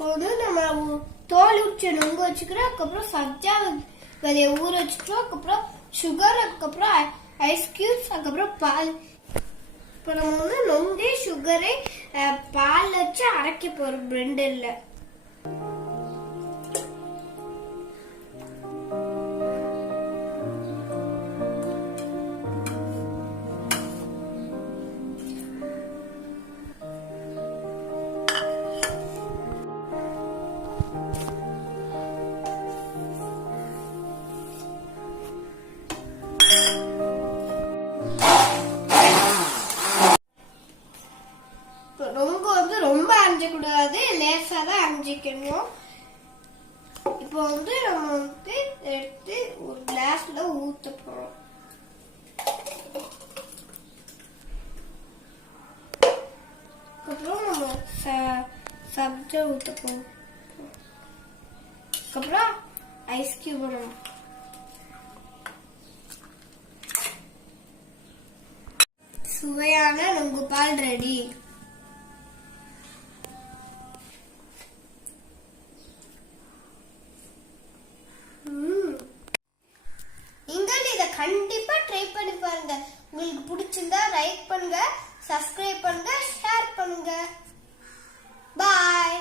நம்ம தோல் உரிச்ச நுங்கு வச்சுக்கிறோம். அதுக்கப்புறம் சப்ஜா விதைய ஊற வச்சுட்டோம். அதுக்கப்புறம் சுகர், அதுக்கப்புறம் ஐஸ் கியூப்ஸ், அதுக்கப்புறம் பால். இப்போ நம்ம நொங்கே சுகரை பால் வச்சு அரைக்க போறோம் பிளெண்டர்ல. ரொம்ப அரைஞ்சக்கூடாது, லேசா தான் அரைஞ்சிக்கணும். இப்போ நம்ம எடுத்து ஒரு கிளாஸ்ல ஊத்த போறோம். அப்புறம் நம்ம சப்ஜா ஊத்த போறோம். அப்புறம் ஐஸ் கியூப் போடணும். சுவையான நுங்கு பால் ரெடி. கண்டிப்பா ட்ரை பண்ணி பாருங்க. உங்களுக்கு பிடிச்சிருந்தா லைக் பண்ணுங்க, சப்ஸ்கிரைப் பண்ணுங்க, ஷேர் பண்ணுங்க. பாய்.